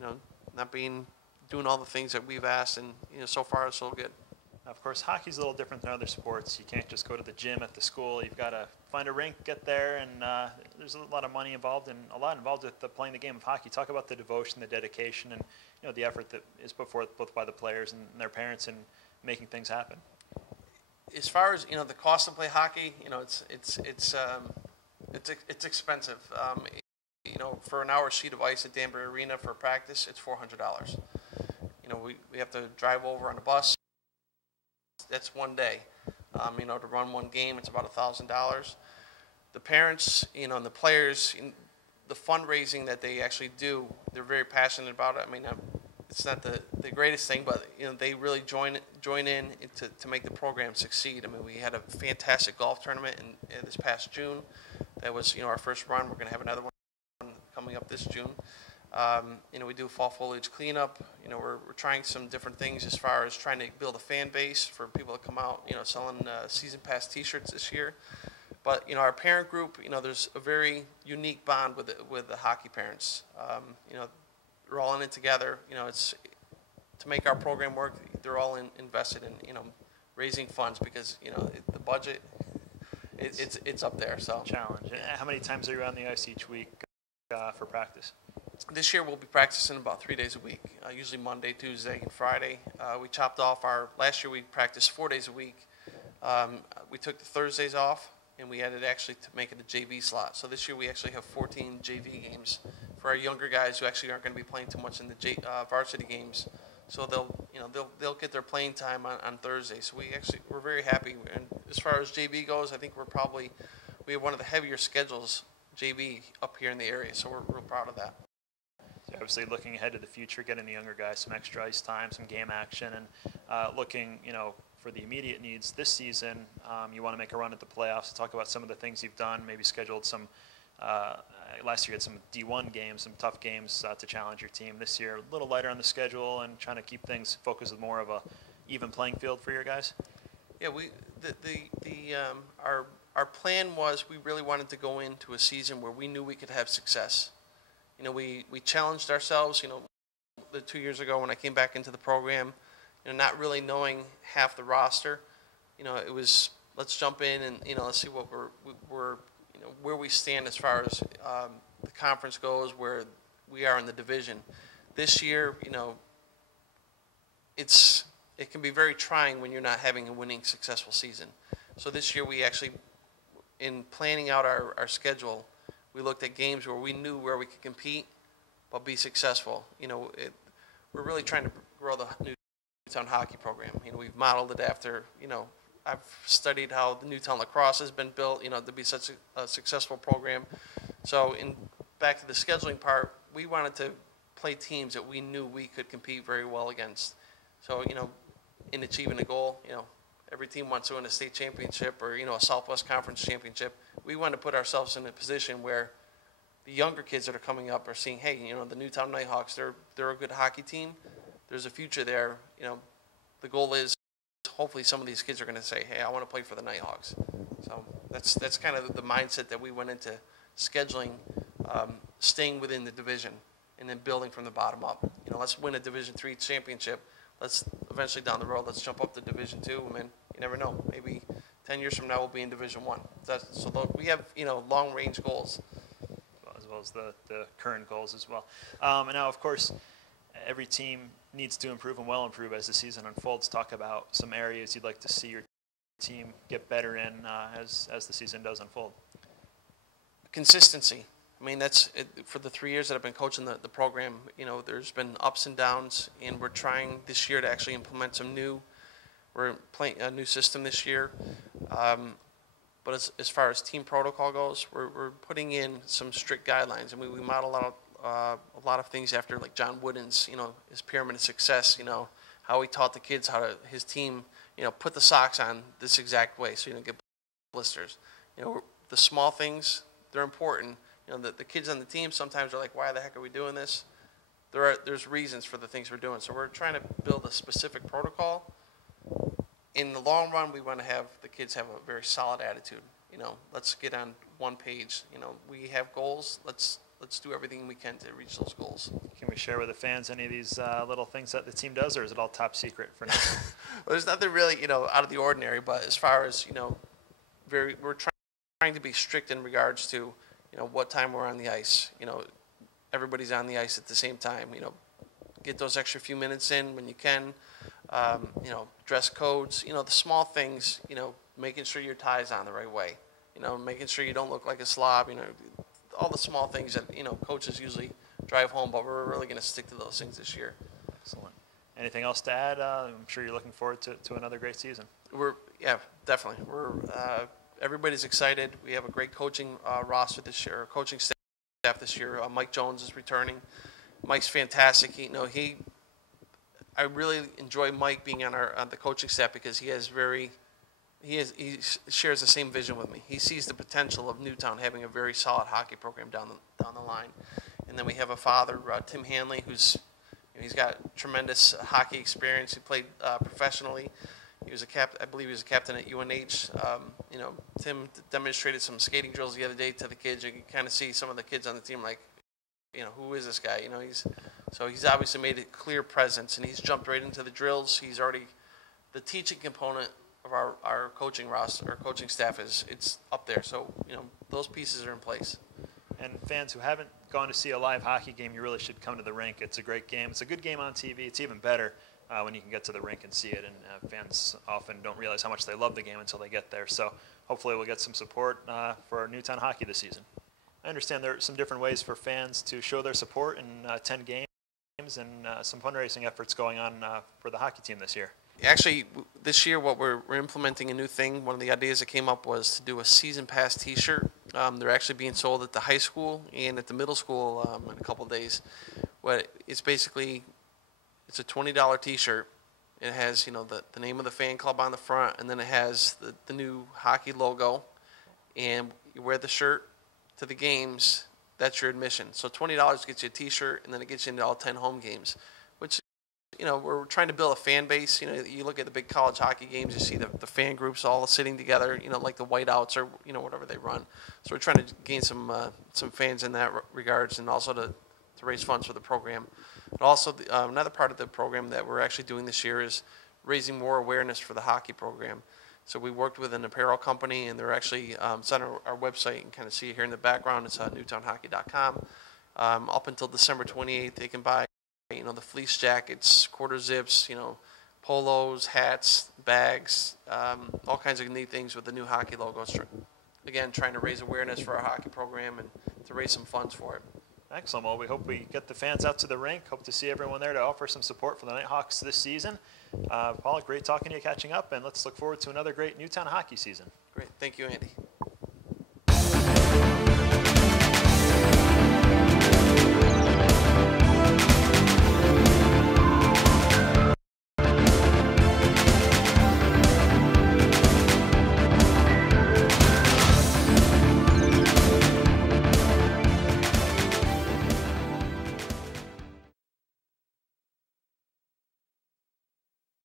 not doing all the things that we've asked, and so far so good. Of course, hockey's a little different than other sports. You can't just go to the gym at the school. You've got to find a rink, get there, and there's a lot of money involved and a lot involved with playing the game of hockey. Talk about the devotion, the dedication, and the effort that is put forth both by the players and their parents in making things happen. As far as the cost to play hockey, it's expensive. For an hour sheet of ice at Danbury Arena for practice, it's $400. We have to drive over on a bus. That's one day. To run one game, it's about $1,000. The parents, and the players, the fundraising that they actually do, they're very passionate about it. I mean, it's not the greatest thing, but they really join in to make the program succeed. I mean, we had a fantastic golf tournament in this past June. That was our first run. We're going to have another one coming up this June. We do fall foliage cleanup. We're trying some different things as far as trying to build a fan base for people to come out. Selling season pass T-shirts this year. But our parent group, there's a very unique bond with the hockey parents. They're all in it together. It's to make our program work. They're all invested in raising funds because the budget it's up there. So challenge. How many times are you on the ice each week for practice? This year we'll be practicing about 3 days a week, usually Monday, Tuesday, and Friday. We chopped off last year we practiced 4 days a week. We took the Thursdays off, and we added actually to make it a JV slot. So this year we actually have 14 JV games for our younger guys who actually aren't going to be playing too much in the varsity games. So they'll get their playing time on Thursday. So we're very happy. And as far as JV goes, I think we have one of the heavier schedules JV up here in the area. So we're real proud of that. So obviously looking ahead to the future, getting the younger guys some extra ice time, some game action, and looking, for the immediate needs this season. You want to make a run at the playoffs. Talk about some of the things you've done, maybe scheduled some, last year you had some D1 games, some tough games to challenge your team. This year, a little lighter on the schedule and trying to keep things focused with more of a even playing field for your guys. Yeah, our plan was we really wanted to go into a season where we knew we could have success. We challenged ourselves, the 2 years ago when I came back into the program, not really knowing half the roster. It was let's jump in and let's see what we're where we stand as far as the conference goes, where we are in the division. This year, it can be very trying when you're not having a winning, successful season. So this year we actually, in planning out our schedule, we looked at games where we knew where we could compete but be successful. We're really trying to grow the Newtown hockey program. We've modeled it after, I've studied how the Newtown lacrosse has been built, to be such a successful program. So back to the scheduling part, we wanted to play teams that we knew we could compete very well against. So, in achieving a goal, every team wants to win a state championship or, a Southwest Conference championship. We want to put ourselves in a position where the younger kids that are coming up are seeing, hey, the Newtown Nighthawks, they're a good hockey team. There's a future there. The goal is hopefully some of these kids are going to say, hey, I want to play for the Nighthawks. So that's kind of the mindset that we went into scheduling, staying within the division and then building from the bottom up. Let's win a Division III championship. Let's eventually down the road, let's jump up to Division II. I mean, you never know. Maybe 10 years from now, we'll be in Division I. So we have, long-range goals. As well as the current goals as well. And now, of course, every team needs to improve and will improve as the season unfolds. Talk about some areas you'd like to see your team get better in as the season does unfold. Consistency. I mean, that's it, for the 3 years that I've been coaching the program, there's been ups and downs, and we're trying this year to actually implement we're playing a new system this year. But as far as team protocol goes, we're putting in some strict guidelines, and we model out a lot of things after like John Wooden's, his pyramid of success, how he taught the kids his team, put the socks on this exact way so you don't get blisters. The small things, they're important. The kids on the team sometimes are like, why the heck are we doing this? There's reasons for the things we're doing. So we're trying to build a specific protocol. In the long run, we want to have the kids have a very solid attitude. Let's get on one page. We have goals. Let's let's do everything we can to reach those goals. Can we share with the fans any of these little things that the team does, or is it all top secret for now? Well, there's nothing really, out of the ordinary, but as far as, we're trying to be strict in regards to, what time we're on the ice. Everybody's on the ice at the same time. Get those extra few minutes in when you can. Dress codes. The small things. Making sure your tie's on the right way. Making sure you don't look like a slob. All the small things that coaches usually drive home, but we're really going to stick to those things this year. Excellent. Anything else to add? I'm sure you're looking forward to another great season. Yeah, definitely. Everybody's excited. We have a great coaching roster this year, coaching staff this year. Mike Jones is returning. Mike's fantastic. I really enjoy Mike being on the coaching staff because he shares the same vision with me. He sees the potential of Newtown having a very solid hockey program down the line. And then we have a father, Tim Hanley, he's got tremendous hockey experience. He played professionally. He was I believe he was a captain at UNH. Tim demonstrated some skating drills the other day to the kids. You can kind of see some of the kids on the team like, who is this guy? He's obviously made a clear presence, and he's jumped right into the drills. He's already the teaching component of our coaching roster, our coaching staff it's up there. So those pieces are in place. And fans who haven't gone to see a live hockey game, you really should come to the rink. It's a great game. It's a good game on TV. It's even better when you can get to the rink and see it. And fans often don't realize how much they love the game until they get there. So hopefully we'll get some support for Newtown hockey this season. I understand there are some different ways for fans to show their support and attend games and some fundraising efforts going on for the hockey team this year. Actually, this year what we're implementing a new thing. One of the ideas that came up was to do a season pass T-shirt. They're actually being sold at the high school and at the middle school in a couple of days. But it's basically a $20 T-shirt. It has the name of the fan club on the front, and then it has the new hockey logo. And you wear the shirt to the games. That's your admission. So $20 gets you a T-shirt, and then it gets you into all 10 home games, which. We're trying to build a fan base. You look at the big college hockey games, you see the fan groups all sitting together, like the whiteouts or, whatever they run. So we're trying to gain some fans in that regards, and also to raise funds for the program. And also, another part of the program that we're actually doing this year is raising more awareness for the hockey program. So we worked with an apparel company, and they're actually, it's on our website. You can kind of see it here in the background. It's NewtownHockey.com. Up until December 28th, they can buy the fleece jackets, quarter zips, polos, hats, bags, all kinds of neat things with the new hockey logo. Again, trying to raise awareness for our hockey program and to raise some funds for it. Excellent. Well, we hope we get the fans out to the rink. Hope to see everyone there to offer some support for the Nighthawks this season. Paul, great talking to you, catching up, and let's look forward to another great Newtown hockey season. Great. Thank you, Andy.